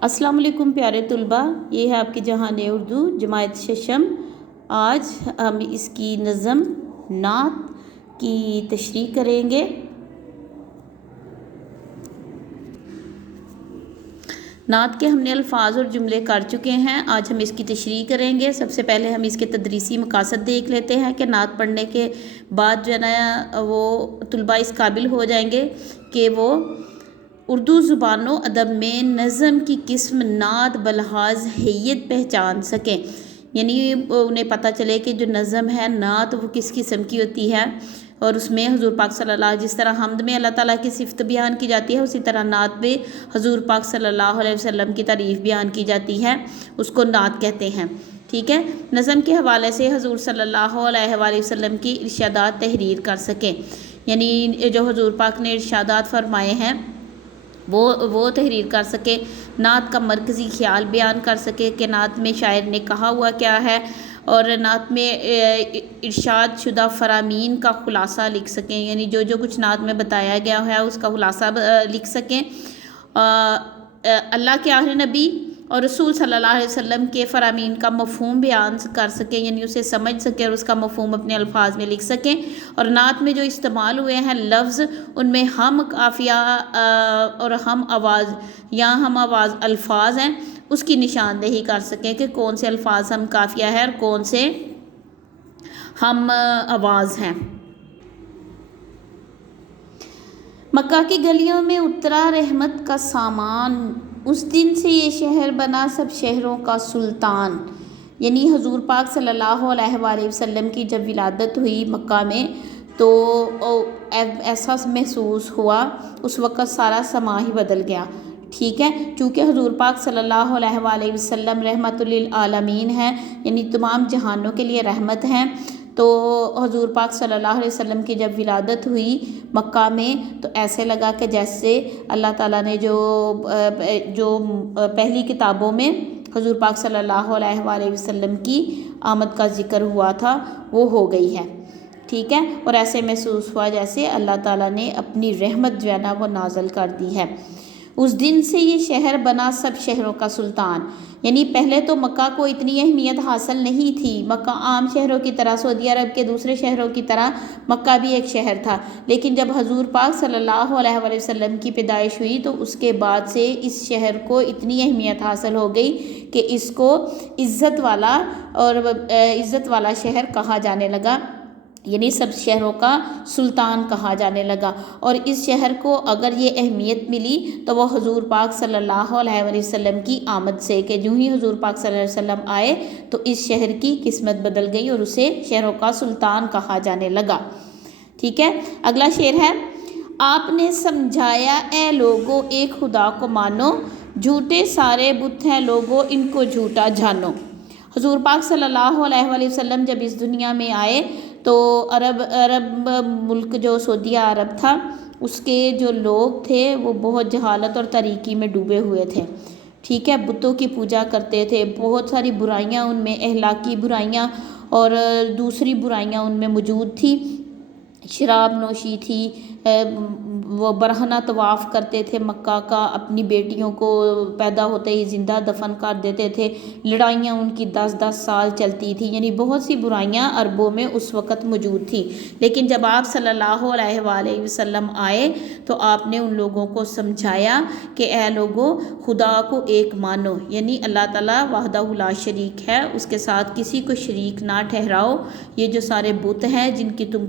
अस्सलाम वालेकुम प्यारे तुलबा, ये है आपकी जहान उर्दू जमायत शशम। आज हम इसकी नज़म नात की तशरीह करेंगे। नात के हमने अल्फाज और जुमले कर चुके हैं, आज हम इसकी तशरीह करेंगे। सबसे पहले हम इसके तदरीसी मकासद देख लेते हैं कि नात पढ़ने के बाद जो है ना वो तुलबा इस काबिल हो जाएंगे कि वो उर्दू ज़ुबानो अदब में नज़म की किस्म नात बलहाज हैयत पहचान सकें, यानी उन्हें पता चले कि जो नज़म है नात वो किस किस्म की होती है। और उसमें हुजूर पाक सल्लल्लाहु जिस तरह हमद में अल्लाह ताला की सिफ़त बयान की जाती है, उसी तरह नात में हुजूर पाक सल्लल्लाहु अलैहि वसल्लम की तारीफ़ बयान की जाती है, उसको नात कहते हैं। ठीक है, नज़म के हवाले से हुजूर सल्लल्लाहु अलैहि वसल्लम की इरशादात तहरीर कर सकें, यानी जो हुजूर पाक ने इरशादात फरमाए हैं वो तहरीर कर सके। नात का मरकज़ी ख्याल बयान कर सके कि नात में शायर ने कहा हुआ क्या है, और नात में इरशाद शुदा फरामीन का ख़ुलासा लिख सकें, यानी जो जो कुछ नात में बताया गया है उसका ख़ुलासा लिख सकें। अल्लाह के आखिरी नबी और रसूल सल्लल्लाहु अलैहि वसल्लम के फ़रामीन का मफ़हूम बयान कर सकें, यानी उसे समझ सकें और उसका मफ़हूम अपने अल्फाज में लिख सकें। और नात में जो इस्तेमाल हुए हैं लफ्ज़, उनमें हम काफ़िया और हम आवाज़ या हम आवाज़ अल्फाज हैं, उसकी निशानदेही कर सकें कि कौन से अल्फाज हम काफ़िया है और कौन से हम आवाज़ हैं। मक्का की गलियों में उतरा रहमत का सामान, उस दिन से ये शहर बना सब शहरों का सुल्तान, यानी हुजूर पाक सल्लल्लाहु अलैहि वसल्लम की जब विलादत हुई मक्का में तो ऐसा महसूस हुआ उस वक़्त सारा समा ही बदल गया। ठीक है, चूँकि हुजूर पाक सल्लल्लाहु अलैहि वसल्लम रहमतुल लिल आलमीन हैं, यानी तमाम जहानों के लिए रहमत हैं। तो हुजूर पाक सल्लल्लाहु अलैहि वसल्लम की जब विलादत हुई मक्का में तो ऐसे लगा कि जैसे अल्लाह ताला ने जो पहली किताबों में हुजूर पाक सल्लल्लाहु अलैहि वसल्लम की आमद का ज़िक्र हुआ था वो हो गई है। ठीक है, और ऐसे महसूस हुआ जैसे अल्लाह ताला ने अपनी रहमत जो है ना वो नाज़िल कर दी है। उस दिन से ये शहर बना सब शहरों का सुल्तान, यानी पहले तो मक्का को इतनी अहमियत हासिल नहीं थी। मक्का आम शहरों की तरह, सऊदी अरब के दूसरे शहरों की तरह मक्का भी एक शहर था, लेकिन जब हुजूर पाक सल्लल्लाहु अलैहि वसल्लम की पैदाइश हुई तो उसके बाद से इस शहर को इतनी अहमियत हासिल हो गई कि इसको इज़्ज़त वाला शहर कहा जाने लगा, यानी सब शहरों का सुल्तान कहा जाने लगा। और इस शहर को अगर ये अहमियत मिली तो वो हुजूर पाक सल्लल्लाहु अलैहि वसल्लम की आमद से, कि यूँ ही हुजूर पाक सल्लल्लाहु अलैहि वसल्लम आए तो इस शहर की किस्मत बदल गई और उसे शहरों का सुल्तान कहा जाने लगा। ठीक है, अगला शेर है, आपने समझाया ए लोगो एक खुदा को मानो, झूठे सारे बुत हैं लोगो इनको झूठा जानो। हुजूर पाक सल्लल्लाहु अलैहि वसल्लम जब इस दुनिया में आए तो अरब मुल्क जो सऊदी अरब था उसके जो लोग थे वो बहुत जहालत और तारीकी में डूबे हुए थे। ठीक है, बुतों की पूजा करते थे, बहुत सारी बुराइयां उनमें, अहलाकी बुराइयां और दूसरी बुराइयां उनमें मौजूद थी। शराब नोशी थी, वो बरहना तवाफ़ करते थे मक्का का, अपनी बेटियों को पैदा होते ही ज़िंदा दफन कर देते थे, लड़ाइयाँ उनकी 10-10 साल चलती थी, यानी बहुत सी बुराइयाँ अरबों में उस वक़्त मौजूद थी। लेकिन जब आप सल्लल्लाहु अलैहि वसल्लम आए तो आपने उन लोगों को समझाया कि ए लोगों खुदा को एक मानो, यानी अल्लाह ताला वहदहु ला शरीक है, उसके साथ किसी को शरीक ना ठहराओ। ये जो सारे बुत हैं जिनकी तुम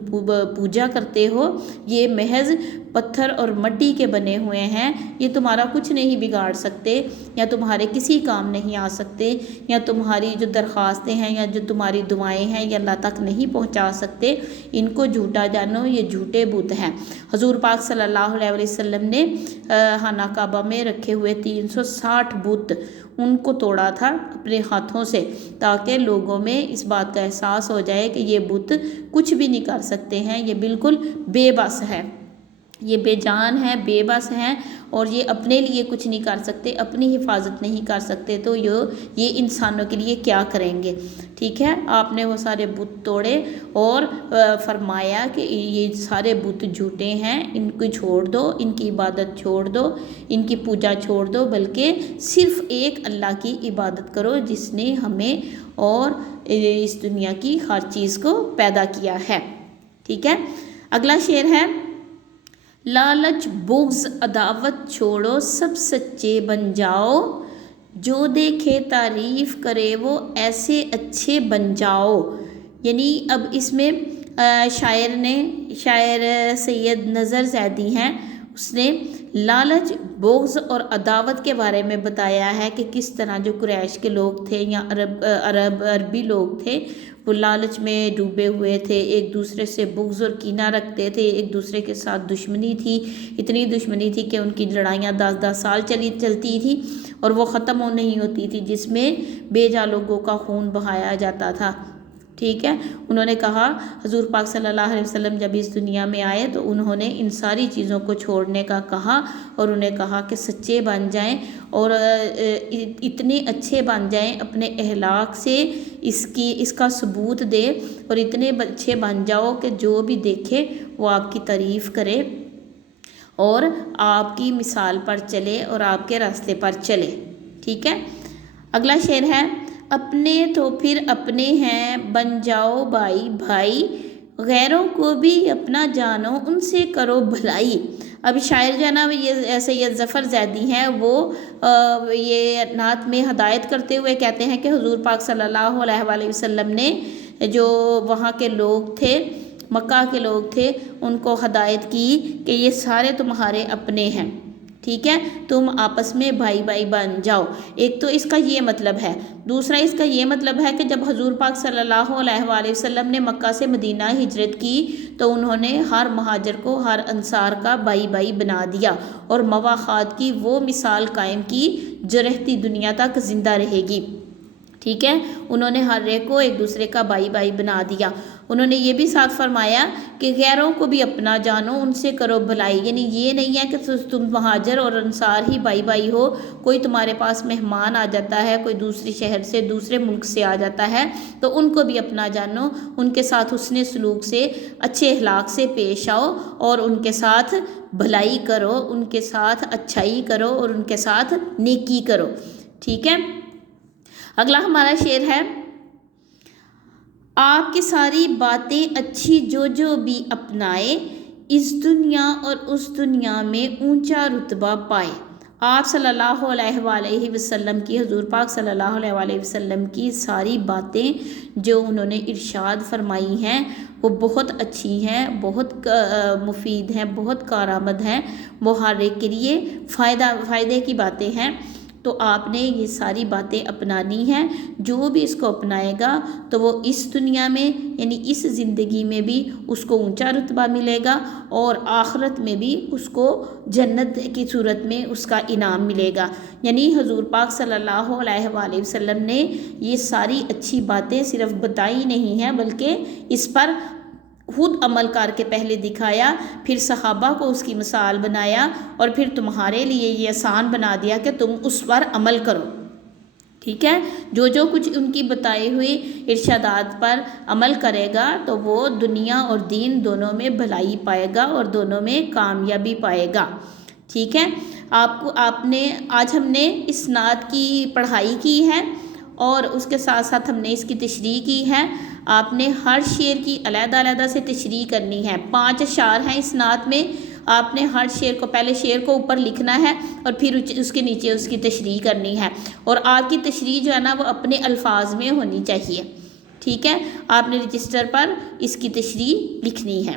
पूजा करते हो ये महज पत्थर और मिट्टी के बने हुए हैं, ये तुम्हारा कुछ नहीं बिगाड़ सकते या तुम्हारे किसी काम नहीं आ सकते, या तुम्हारी जो दरख्वास्तें हैं या जो तुम्हारी दुआएं हैं ये अल्लाह तक नहीं पहुंचा सकते। इनको झूठा जानो, ये झूठे बुत हैं। हुजूर पाक सल्लल्लाहु अलैहि वसल्लम ने खाना काबा में रखे हुए 360 बुत उनको तोड़ा था अपने हाथों से, ताकि लोगों में इस बात का एहसास हो जाए कि ये बुत कुछ भी नहीं कर सकते हैं, ये बिल्कुल बेबस है। یہ بے جان ہیں، بے بس ہیں، اور یہ اپنے لیے کچھ نہیں کر سکتے، اپنی حفاظت نہیں کر سکتے، تو یہ انسانوں کے لیے کیا کریں گے؟ ٹھیک ہے، آپ نے وہ سارے بت توڑے اور فرمایا کہ یہ سارے بت جھوٹے ہیں، ان کو چھوڑ دو، ان کی عبادت چھوڑ دو، ان کی پوجا چھوڑ دو، بلکہ صرف ایک اللہ کی عبادت کرو جس نے ہمیں اور اس دنیا کی ہر چیز کو پیدا کیا ہے۔ ٹھیک ہے، اگلا شعر ہے، لالچ بغض عداوت چھوڑو سب سچے بن جاؤ، جو دیکھے تعریف کرے وہ ایسے اچھے بن جاؤ۔ یعنی اب اس میں شاعر سید نظر زیدی ہیں، اس نے لالچ بغض اور عداوت کے بارے میں بتایا ہے کہ کس طرح جو قریش کے لوگ تھے یا عربی لوگ تھے، وہ لالچ میں ڈوبے ہوئے تھے، ایک دوسرے سے بغض اور کینہ رکھتے تھے، ایک دوسرے کے ساتھ دشمنی تھی، اتنی دشمنی تھی کہ ان کی لڑائیاں 10 سال چلتی تھی اور وہ ختم نہیں ہوتی تھی، جس میں بے جا لوگوں کا خون بہایا جاتا تھا۔ ٹھیک ہے، انہوں نے کہا، حضور پاک صلی اللہ علیہ وسلم جب اس دنیا میں آئے تو انہوں نے ان ساری چیزوں کو چھوڑنے کا کہا، اور انہیں کہا کہ سچے بن جائیں اور اتنے اچھے بن جائیں اپنے اخلاق سے، اس کا ثبوت دے، اور اتنے اچھے بن جاؤ کہ جو بھی دیکھے وہ آپ کی تعریف کرے اور آپ کی مثال پر چلے اور آپ کے راستے پر چلے۔ ٹھیک ہے، اگلا شعر ہے، اپنے تو پھر اپنے ہیں بن جاؤ بھائی بھائی، غیروں کو بھی اپنا جانو ان سے کرو بھلائی۔ اب شاعر جو ہے نا یہ سید ظفر زیدی ہیں، وہ یہ نعت میں ہدایت کرتے ہوئے کہتے ہیں کہ حضور پاک صلی اللہ علیہ وآلہ وسلم نے جو وہاں کے لوگ تھے، مکہ کے لوگ تھے، ان کو ہدایت کی کہ یہ سارے تمہارے اپنے ہیں، ٹھیک ہے، تم آپس میں بھائی بھائی بن جاؤ۔ ایک تو اس کا یہ مطلب ہے، دوسرا اس کا یہ مطلب ہے کہ جب حضور پاک صلی اللہ علیہ وآلہ وسلم نے مکہ سے مدینہ ہجرت کی تو انہوں نے ہر مہاجر کو، ہر انصار کا بھائی بھائی بنا دیا، اور مواخات کی وہ مثال قائم کی جو رہتی دنیا تک زندہ رہے گی۔ ٹھیک ہے، انہوں نے ہر ایک کو ایک دوسرے کا بھائی بھائی بنا دیا۔ انہوں نے یہ بھی ساتھ فرمایا کہ غیروں کو بھی اپنا جانو ان سے کرو بھلائی، یعنی یہ نہیں ہے کہ تم مہاجر اور انصار ہی بھائی بھائی ہو، کوئی تمہارے پاس مہمان آ جاتا ہے، کوئی دوسرے شہر سے دوسرے ملک سے آ جاتا ہے تو ان کو بھی اپنا جانو، ان کے ساتھ حسن سلوک سے، اچھے اخلاق سے پیش آؤ اور ان کے ساتھ بھلائی کرو، ان کے ساتھ اچھائی کرو اور ان کے ساتھ نیکی کرو۔ ٹھیک ہے، اگلا ہمارا شعر ہے، آپ کی ساری باتیں اچھی جو بھی اپنائے، اس دنیا اور اس دنیا میں اونچا رتبہ پائے۔ آپ صلی اللہ علیہ وآلہ وسلم کی، حضور پاک صلی اللہ علیہ وآلہ وسلم کی ساری باتیں جو انہوں نے ارشاد فرمائی ہیں وہ بہت اچھی ہیں، بہت مفید ہیں، بہت کارآمد ہیں، وہ ہر ایک کے لیے فائدے کی باتیں ہیں۔ تو آپ نے یہ ساری باتیں اپنانی ہیں، جو بھی اس کو اپنائے گا تو وہ اس دنیا میں یعنی اس زندگی میں بھی اس کو اونچا رتبہ ملے گا، اور آخرت میں بھی اس کو جنت کی صورت میں اس کا انعام ملے گا۔ یعنی حضور پاک صلی اللہ علیہ وآلہ وسلم نے یہ ساری اچھی باتیں صرف بتائی نہیں ہیں، بلکہ اس پر خود عمل کر کے پہلے دکھایا، پھر صحابہ کو اس کی مثال بنایا، اور پھر تمہارے لیے یہ آسان بنا دیا کہ تم اس پر عمل کرو۔ ٹھیک ہے، جو کچھ ان کی بتائی ہوئی ارشادات پر عمل کرے گا تو وہ دنیا اور دین دونوں میں بھلائی پائے گا اور دونوں میں کامیابی پائے گا۔ ٹھیک ہے، آج ہم نے اس نعت کی پڑھائی کی ہے اور اس کے ساتھ ساتھ ہم نے اس کی تشریح کی ہے۔ آپ نے ہر شعر کی علیحدہ علیحدہ سے تشریح کرنی ہے، 5 اشعار ہیں اس نعت میں، آپ نے ہر شعر کو، پہلے شعر کو اوپر لکھنا ہے اور پھر اس کے نیچے اس کی تشریح کرنی ہے، اور آپ کی تشریح جو ہے نا وہ اپنے الفاظ میں ہونی چاہیے۔ ٹھیک ہے، آپ نے رجسٹر پر اس کی تشریح لکھنی ہے۔